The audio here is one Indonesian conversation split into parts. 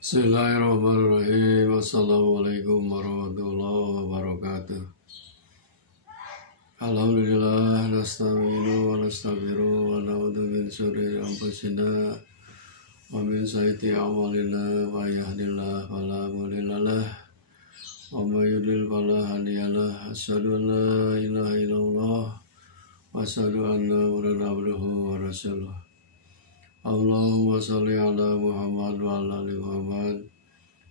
Bismillahirrahmanirrahim. Assalamualaikum warahmatullahi wabarakatuh. Alhamdulillah, nasta'inu wa nastaghfiru wa na'udzu min syururi anfusina wa min sayyiati a'malina wa yahdihillahu fala mudhillalah wa may yudlil fala hadiyalah. Asyhadu an la ilaha illallah wa asyhadu anna muhammadan abduhu wa rasuluh. Allahumma sholli ala Muhammad wa ala ali Muhammad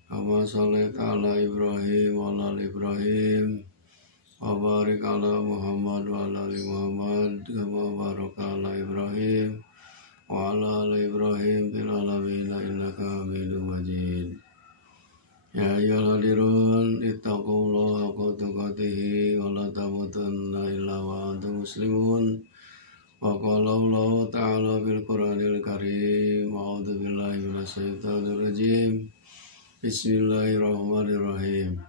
kama shallaita ala Ibrahim wa ala ali Ibrahim wa barik ala Muhammad wa ala ali Muhammad kama barakta ala Ibrahim wa ala ali Ibrahim fil alamin innaka Hamidum Majid. Ya ayyuhalladzina ittaqullaha haqqa tuqatih wa la tamutunna illa wa antum muslimun. Wa qala Allah ta'ala fil Qur'anil Karim, a'udzu billahi minasyaitonir rajim. Bismillahirrahmanirrahim.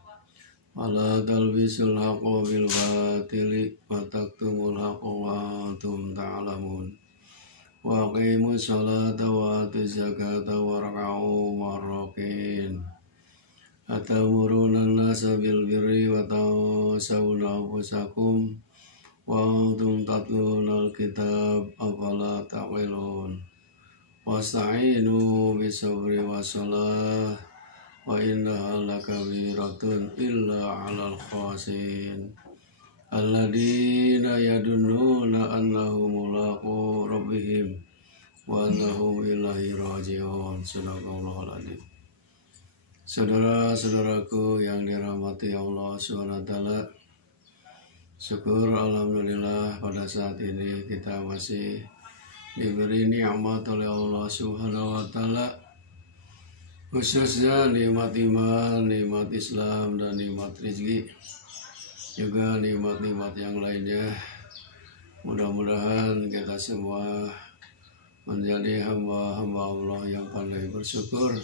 Wala talbisul haqqo bil batili wa taktumul haqqo wa antum ta'lamun. Wa aqimus sholata wa atuz zakata warka'u marrakin. Atamuruna an-nasa bil birri wa tansawna anfusakum wa antum tatlunal kitab afala taqilun. Wasta'inu bisabri wassalah wa innaha lakabiratun illa 'alal khashin alladziina yadunnuna annahum mulaqu rabbihim wa annahum ilaihi raji'un. Sadaqallahul adzim. Saudara-saudaraku yang dirahmati Allah SWT, syukur alhamdulillah pada saat ini kita masih diberi nikmat oleh Allah Subhanahu wa taala, khususnya nikmat iman, nikmat Islam dan nikmat rezeki, juga nikmat-nikmat yang lainnya. Mudah-mudahan kita semua menjadi hamba-hamba Allah yang pandai bersyukur.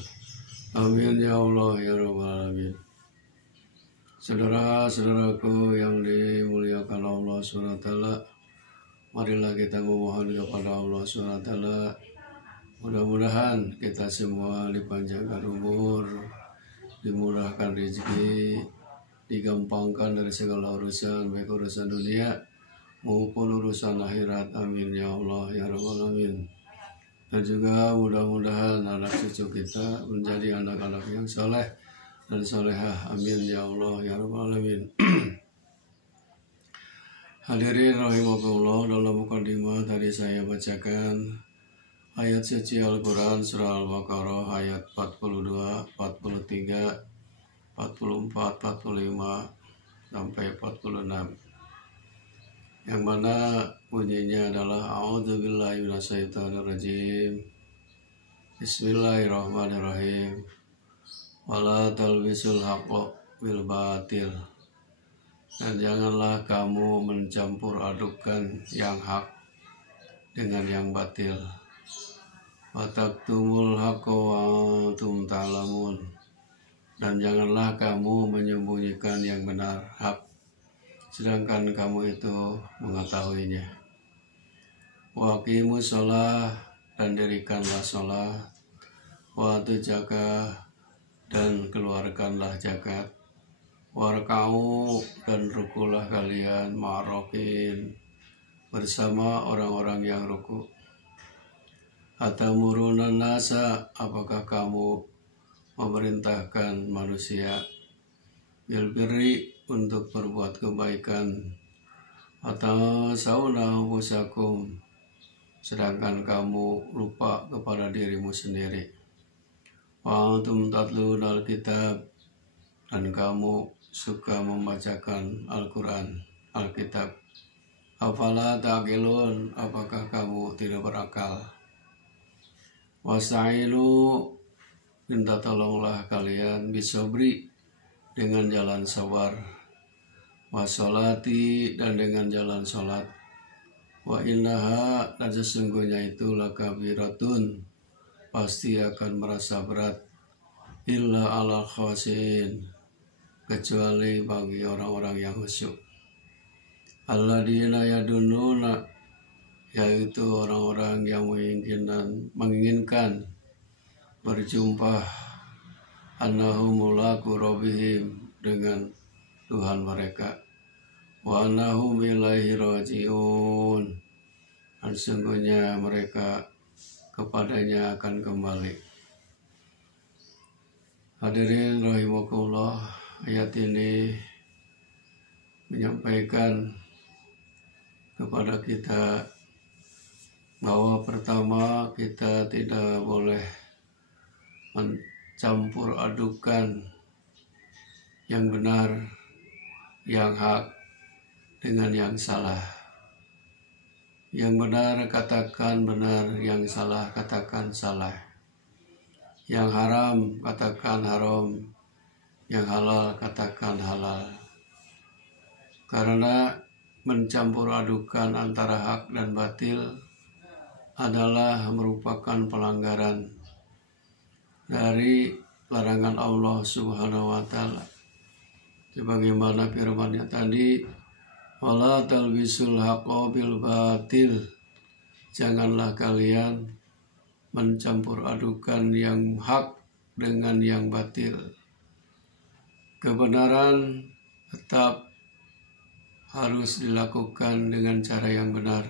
Amin ya Allah ya rabbal alamin. Saudara-saudaraku yang dimuliakan Allah SWT, marilah kita memohon kepada Allah SWT, mudah-mudahan kita semua dipanjangkan umur, dimurahkan rezeki, digampangkan dari segala urusan, baik urusan dunia maupun urusan akhirat. Amin ya Allah ya rabbal alamin. Dan juga mudah-mudahan anak cucu kita menjadi anak-anak yang saleh dan salehah. Amin ya Allah ya rabbal alamin. Hadirin rahimakumullah, dalam mukadimah tadi saya bacakan ayat suci Al-Quran surah Al-Baqarah ayat 42, 43, 44, 45 sampai 46, yang mana bunyinya adalah a'udzubillahi minasyaitonirrajim. Bismillahirrahmanirrahim. Wala talbisul haqqo bil batil, dan janganlah kamu mencampur adukan yang hak dengan yang batil. Wa taktumul haqqo wa antum ta'lamun, dan janganlah kamu menyembunyikan yang benar hak sedangkan kamu itu mengetahuinya. Wa aqimus shalah, dan dirikanlah shalah. Wa atuz zakah, dan keluarkanlah zakat. Warka'u, dan rukulah kalian ma'rokin, bersama orang-orang yang ruku. Atamuruna nasa, apakah kamu memerintahkan manusia bil birri, untuk berbuat kebaikan, atau sauna anfusakum, sedangkan kamu lupa kepada dirimu sendiri. Wa antum tatlunal kitab, dan kamu suka membacakan Al-Quran, Alkitab. Afala taqilun, apakah kamu tidak berakal? Wasta'inu, minta tolonglah kalian bisabri, dengan jalan sabar, washolati, dan dengan jalan sholat, wa innaha, dan sesungguhnya itu lakabiratun, pasti akan merasa berat, illa ala khashin, kecuali bagi orang-orang yang khusyuk. Alladzina yadunnuna, yaitu orang-orang yang menginginkan berjumpa annahum mulaku rabbihim, dengan Tuhan mereka, wa annahum ilaihi raji'un, dan sungguhnya mereka kepadanya akan kembali. Hadirin rahimakumullah, ayat ini menyampaikan kepada kita bahwa pertama, kita tidak boleh mencampur adukan yang benar, yang hak dengan yang salah. Yang benar katakan benar, yang salah katakan salah. Yang haram katakan haram, yang halal katakan halal. Karena mencampur adukan antara hak dan batil adalah merupakan pelanggaran dari larangan Allah Subhanahu wa Ta'ala. Sebagaimana firman-Nya tadi, wala talbisul haqqa bil batil, janganlah kalian mencampur adukan yang hak dengan yang batil. Kebenaran tetap harus dilakukan dengan cara yang benar.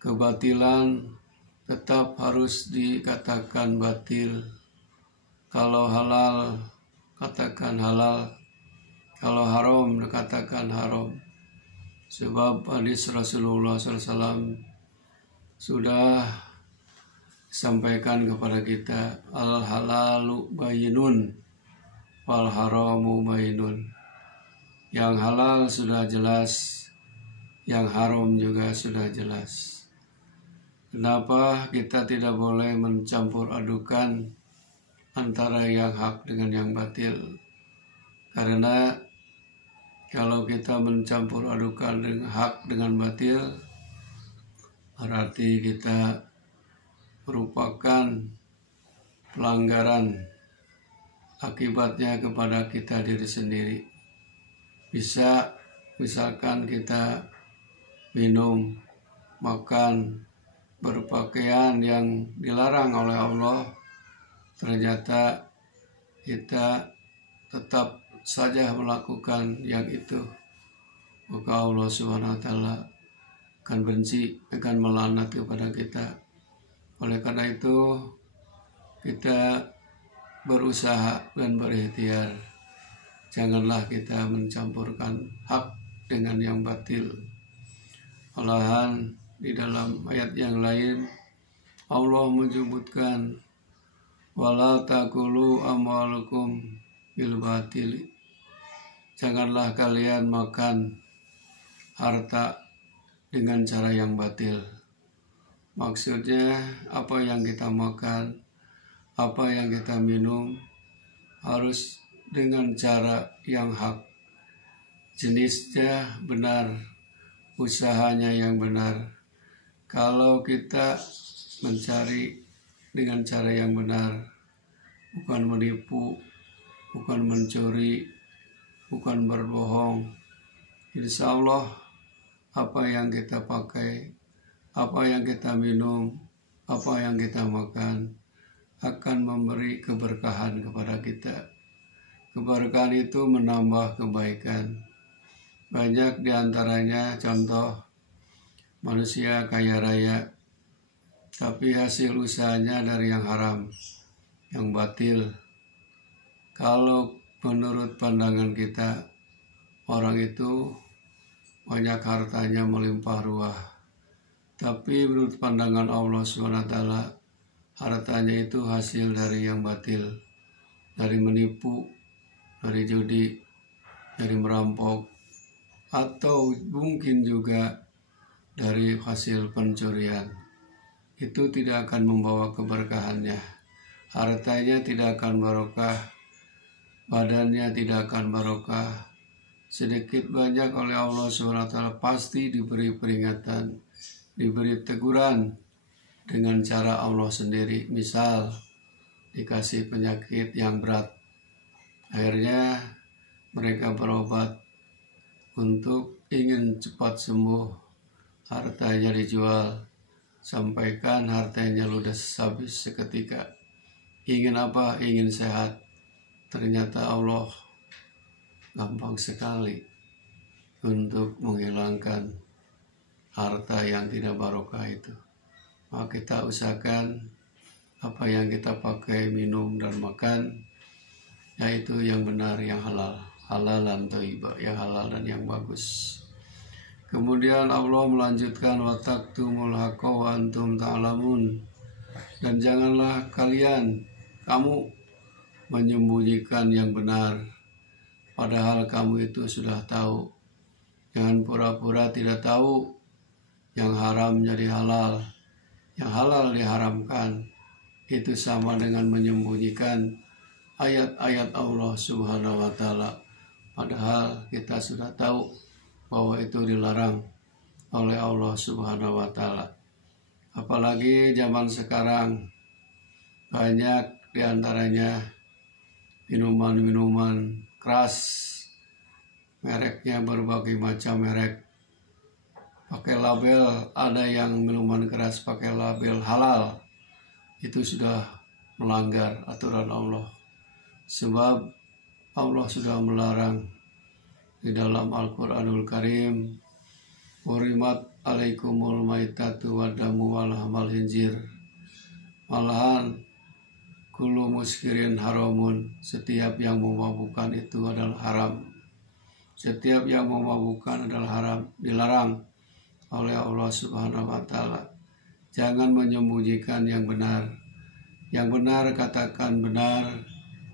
Kebatilan tetap harus dikatakan batil. Kalau halal, katakan halal. Kalau haram, dikatakan haram. Sebab hadis Rasulullah SAW sudah sampaikan kepada kita, al halalu bayinun, wal haramu bayinun. Yang halal sudah jelas, yang haram juga sudah jelas. Kenapa kita tidak boleh mencampur adukan antara yang hak dengan yang batil? Karena kalau kita mencampur adukan dengan hak dengan batil, berarti kita merupakan pelanggaran, akibatnya kepada kita diri sendiri. Bisa misalkan kita minum, makan, berpakaian yang dilarang oleh Allah, ternyata kita tetap saja melakukan yang itu, maka Allah Subhanahu wa Ta'ala akan benci, akan melaknat kepada kita. Oleh karena itu, kita berusaha dan berikhtiar, janganlah kita mencampurkan hak dengan yang batil. Malahan di dalam ayat yang lain Allah menyebutkan, wala taqulu amwalukum bil batili, janganlah kalian makan harta dengan cara yang batil. Maksudnya apa yang kita makan, apa yang kita minum harus dengan cara yang hak, jenisnya benar, usahanya yang benar. Kalau kita mencari dengan cara yang benar, bukan menipu, bukan mencuri, bukan berbohong, insya Allah apa yang kita pakai, apa yang kita minum, apa yang kita makan akan memberi keberkahan kepada kita. Keberkahan itu menambah kebaikan. Banyak diantaranya contoh manusia kaya raya, tapi hasil usahanya dari yang haram, yang batil. Kalau menurut pandangan kita, orang itu banyak hartanya melimpah ruah. Tapi menurut pandangan Allah SWT, hartanya itu hasil dari yang batil, dari menipu, dari judi, dari merampok, atau mungkin juga dari hasil pencurian. Itu tidak akan membawa keberkahannya. Hartanya tidak akan barokah, badannya tidak akan barokah. Sedikit banyak oleh Allah SWT pasti diberi peringatan, diberi teguran dengan cara Allah sendiri. Misal dikasih penyakit yang berat, akhirnya mereka berobat untuk ingin cepat sembuh, hartanya dijual, sampaikan hartanya ludes habis seketika. Ingin apa? Ingin sehat. ternyata Allah gampang sekali untuk menghilangkan harta yang tidak barokah itu. Maka kita usahakan apa yang kita pakai, minum dan makan, yaitu yang benar, yang halal, halalan thayyibah, yang halal dan yang bagus. Kemudian Allah melanjutkan, wa taktumul haqqa wa antum ta'lamun, dan janganlah kamu menyembunyikan yang benar padahal kamu itu sudah tahu. Jangan pura-pura tidak tahu. Yang haram jadi halal, yang halal diharamkan. Itu sama dengan menyembunyikan ayat-ayat Allah Subhanahu wa Ta'ala, padahal kita sudah tahu bahwa itu dilarang oleh Allah Subhanahu wa Ta'ala. Apalagi zaman sekarang banyak diantaranya minuman-minuman keras, mereknya berbagai macam merek, pakai label, ada yang minuman keras pakai label halal. Itu sudah melanggar aturan Allah, sebab Allah sudah melarang di dalam Al-Quranul Karim, "Hurimat alaikumul maitatu wadamu wal hamal hinjir." Malahan kullu muskirin haramun, setiap yang memabukkan itu adalah haram. Setiap yang memabukkan adalah haram, dilarang oleh Allah Subhanahu wa Ta'ala. Jangan menyembunyikan yang benar. Yang benar katakan benar,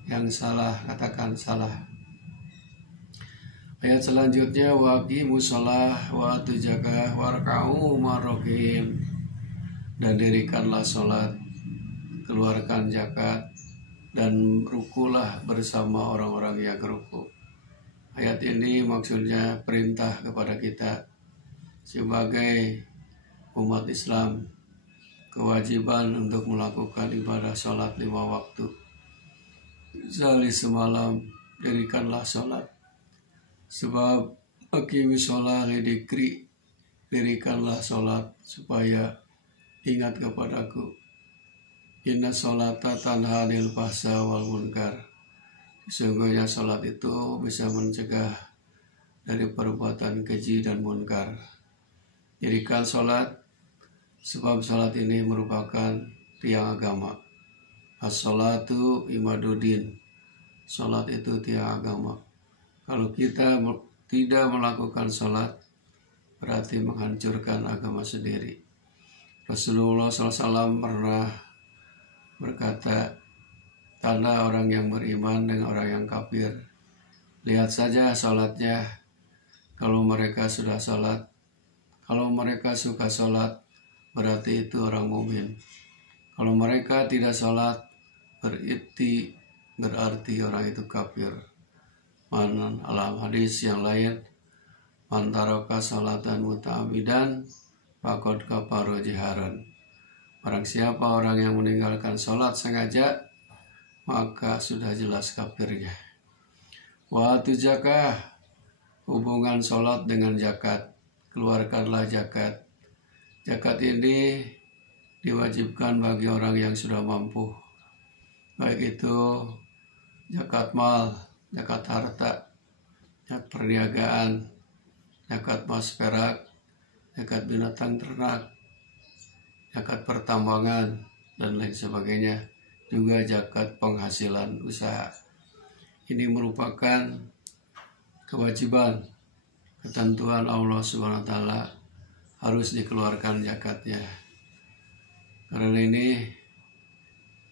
yang salah katakan salah. Ayat selanjutnya, wa aqimus shalah wa atuz zakah warka'u ma'ar-raki'in, dan dirikanlah salat, keluarkan zakat, dan rukulah bersama orang-orang yang ruku. Ayat ini maksudnya perintah kepada kita sebagai umat Islam, kewajiban untuk melakukan ibadah salat 5 waktu. Sehari semalam dirikanlah salat, sebab aqimis shalah lidikri, dirikanlah salat supaya ingat kepadaku. Inna sholata tanha 'anil fahsya wal munkar. Sesungguhnya salat itu bisa mencegah dari perbuatan keji dan munkar. Dirikan salat, sebab salat ini merupakan tiang agama. As-sholatu imaduddin, salat itu tiang agama. Kalau kita tidak melakukan salat, berarti menghancurkan agama sendiri. Rasulullah SAW pernah berkata, tanda orang yang beriman dengan orang yang kafir, lihat saja salatnya. Kalau mereka sudah salat, kalau mereka suka salat, berarti itu orang mukmin. Kalau mereka tidak salat, berarti orang itu kafir. Alam hadis yang lain, man taraka salatan muta'ammidan faqad kafara jiharan. Barang siapa orang yang meninggalkan salat sengaja, maka sudah jelas kafirnya. Wa atuz zakah, hubungan salat dengan zakat, keluarkanlah zakat. Zakat ini diwajibkan bagi orang yang sudah mampu, baik itu zakat mal, zakat harta, zakat perniagaan, zakat emas perak, zakat binatang ternak, zakat pertambangan, dan lain sebagainya. Juga zakat penghasilan usaha. Ini merupakan kewajiban, ketentuan Allah Subhanahu wa Ta'ala, harus dikeluarkan zakatnya. Karena ini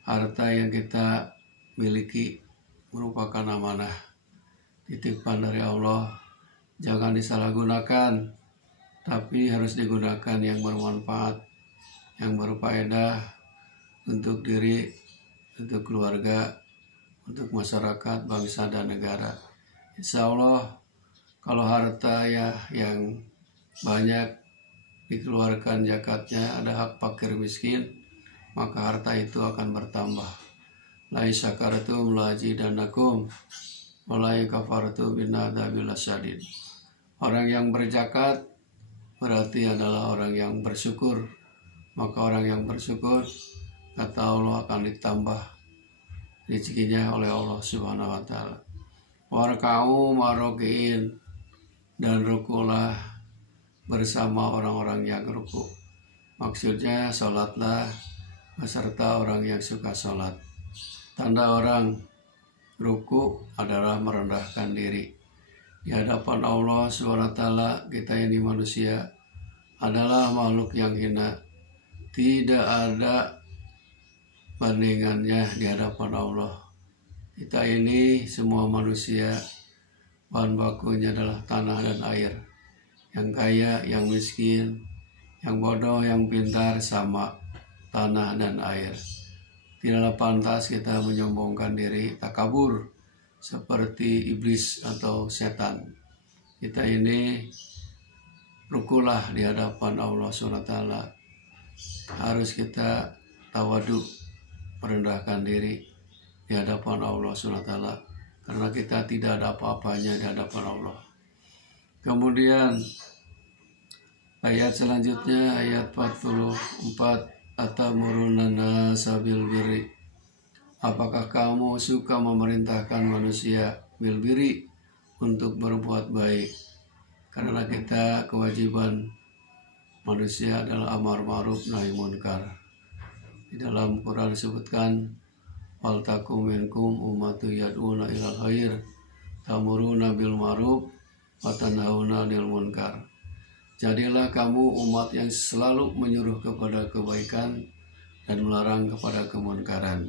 harta yang kita miliki merupakan amanah, titipan dari Allah. Jangan disalahgunakan, tapi harus digunakan yang bermanfaat, yang berfaedah untuk diri, untuk keluarga, untuk masyarakat, bangsa, dan negara. Insya Allah, kalau harta ya yang banyak dikeluarkan zakatnya, ada hak fakir miskin, maka harta itu akan bertambah. La syakartum la azidannakum wa la kafartum binnadzabil syadid. Orang yang berzakat berarti adalah orang yang bersyukur, maka orang yang bersyukur kata Allah akan ditambah rezekinya oleh Allah Subhanahu wa taala. Warka'u marokiin, dan rukulah bersama orang-orang yang ruku. Maksudnya sholatlah beserta orang yang suka sholat. Tanda orang ruku adalah merendahkan diri di hadapan Allah SWT. Kita ini manusia adalah makhluk yang hina, tidak ada bandingannya di hadapan Allah. Kita ini semua manusia, bahan bakunya adalah tanah dan air. Yang kaya, yang miskin, yang bodoh, yang pintar, sama tanah dan air. Tidaklah pantas kita menyombongkan diri, takabur seperti iblis atau setan. Kita ini rukulah di hadapan Allah SWT. Harus kita tawadu, merendahkan diri di hadapan Allah SWT, karena kita tidak ada apa-apanya di hadapan Allah. Kemudian ayat selanjutnya, ayat 44, atamuruna nasa bil birri, apakah kamu suka memerintahkan manusia bil birri, untuk berbuat baik? Karena kita kewajiban manusia adalah amar ma'ruf nahi munkar. Di dalam Quran disebutkan, wal takum minkum ummatu yad'una ilal khair tamuruna bil ma'ruf wa tanhauna 'anil munkar. Jadilah kamu umat yang selalu menyuruh kepada kebaikan dan melarang kepada kemunkaran.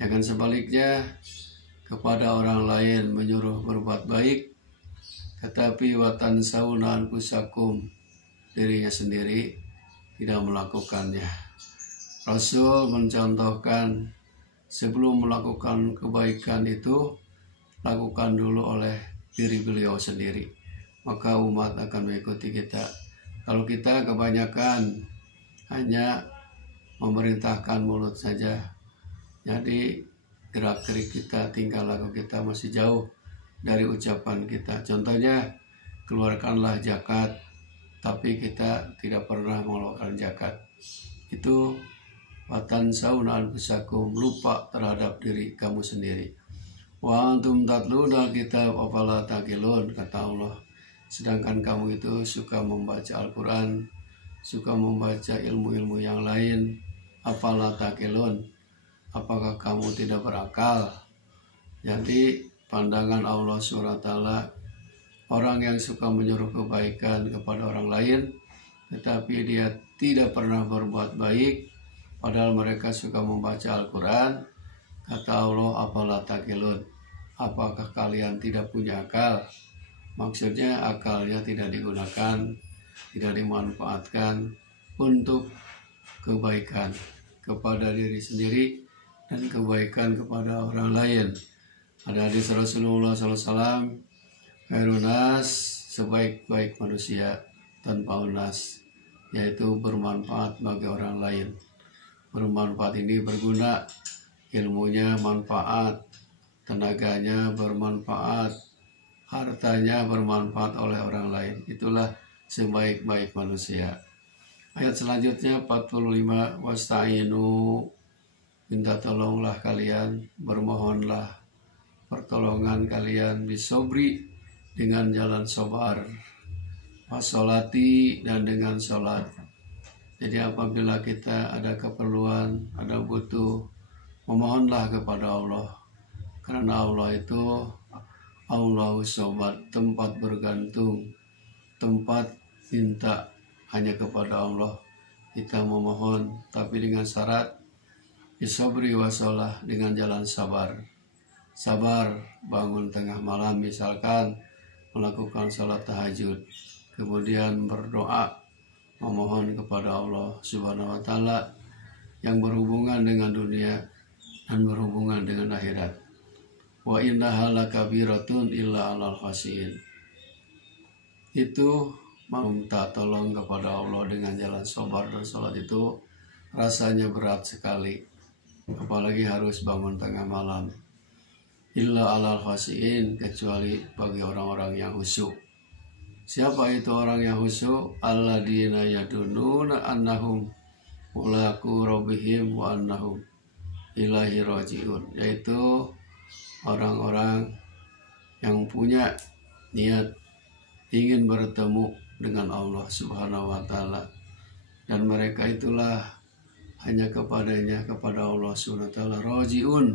Jangan sebaliknya, kepada orang lain menyuruh berbuat baik, tetapi wa tansawna anfusakum, dirinya sendiri tidak melakukannya. Rasul mencontohkan, sebelum melakukan kebaikan itu, lakukan dulu oleh diri beliau sendiri, maka umat akan mengikuti kita. Kalau kita kebanyakan hanya memerintahkan mulut saja, jadi gerak-gerik kita, tingkah laku kita masih jauh dari ucapan kita. Contohnya, keluarkanlah zakat, tapi kita tidak pernah mengeluarkan zakat. Itu watan sauna anfusakum, lupa terhadap diri kamu sendiri. Wa antum tatluna kitab afala taqilun, kata Allah. Sedangkan kamu itu suka membaca Al-Quran, suka membaca ilmu-ilmu yang lain. Afala taqilun, apakah kamu tidak berakal? Jadi pandangan Allah SWT, orang yang suka menyuruh kebaikan kepada orang lain, tetapi dia tidak pernah berbuat baik, padahal mereka suka membaca Al-Quran, kata Allah, apalah taqilun, apakah kalian tidak punya akal? Maksudnya akalnya tidak digunakan, tidak dimanfaatkan untuk kebaikan kepada diri sendiri dan kebaikan kepada orang lain. Ada hadis Rasulullah SAW, khairunas, sebaik-baik manusia tanpa unas, yaitu bermanfaat bagi orang lain. Bermanfaat ini berguna, ilmunya manfaat, tenaganya bermanfaat, hartanya bermanfaat oleh orang lain. Itulah sebaik-baik manusia. Ayat selanjutnya 45, wasta'inu, minta tolonglah kalian, bermohonlah pertolongan kalian, bisobri, dengan jalan sabar, wasolati, dan dengan sholat. Jadi apabila kita ada keperluan, ada butuh, memohonlah kepada Allah. Karena Allah itu Allahu Somad, tempat bergantung, tempat minta hanya kepada Allah. Kita memohon, tapi dengan syarat bisobri wasolah, dengan jalan sabar. Sabar bangun tengah malam misalkan, melakukan sholat tahajud, kemudian berdoa, memohon kepada Allah Subhanahu wa taala yang berhubungan dengan dunia dan berhubungan dengan akhirat. Wa innaha lakabiratun illa 'alal khashiyin. Itu meminta tolong kepada Allah dengan jalan sabar dan salat itu rasanya berat sekali, apalagi harus bangun tengah malam. Illa 'alal khashiyin, kecuali bagi orang-orang yang khusyuk. Siapa itu orang yang khusyuk? Alladzina yadununa annahum mulaku rabbihim wa annahum ilaihi rajiun, yaitu orang-orang yang punya niat ingin bertemu dengan Allah Subhanahu wa Ta'ala, dan mereka itulah hanya kepadanya, kepada Allah Subhanahu wa Ta'ala rajiun,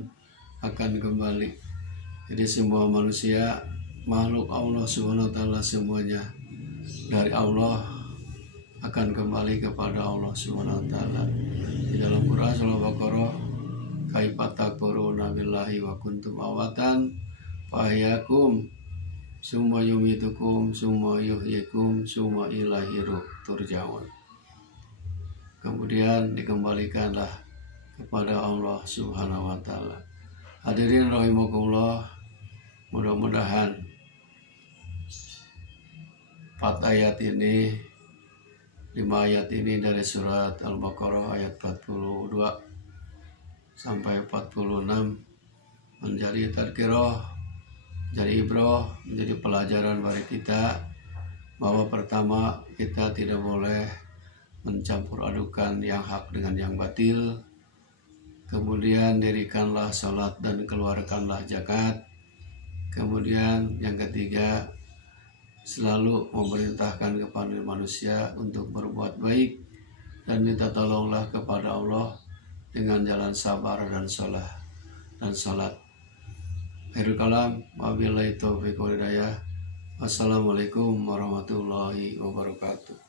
akan kembali. Jadi semua manusia, makhluk Allah Subhanahu wa Ta'ala, semuanya dari Allah akan kembali kepada Allah Subhanahu wa Ta'ala. Di dalam Quran surah Al-Baqarah, kaifa takfuruna billahi wa kuntum amwatan fa ahyakum summa yumitukum summa yuhyikum summa ilaihi turja'un. Kemudian dikembalikanlah kepada Allah Subhanahu wa Ta'ala. Hadirin rahimakumullah, mudah-mudahan 4 ayat ini, 5 ayat ini dari surat Al-Baqarah ayat 42 sampai 46 menjadi tadkirah, menjadi ibrah, menjadi pelajaran bagi kita bahwa pertama, kita tidak boleh mencampur adukan yang hak dengan yang batil. Kemudian dirikanlah sholat dan keluarkanlah zakat. Kemudian yang ketiga, selalu memerintahkan kepada manusia untuk berbuat baik dan minta tolonglah kepada Allah dengan jalan sabar dan salat. Akhirul kalam, wabillahi taufiq wal hidayah. Wassalamualaikum warahmatullahi wabarakatuh.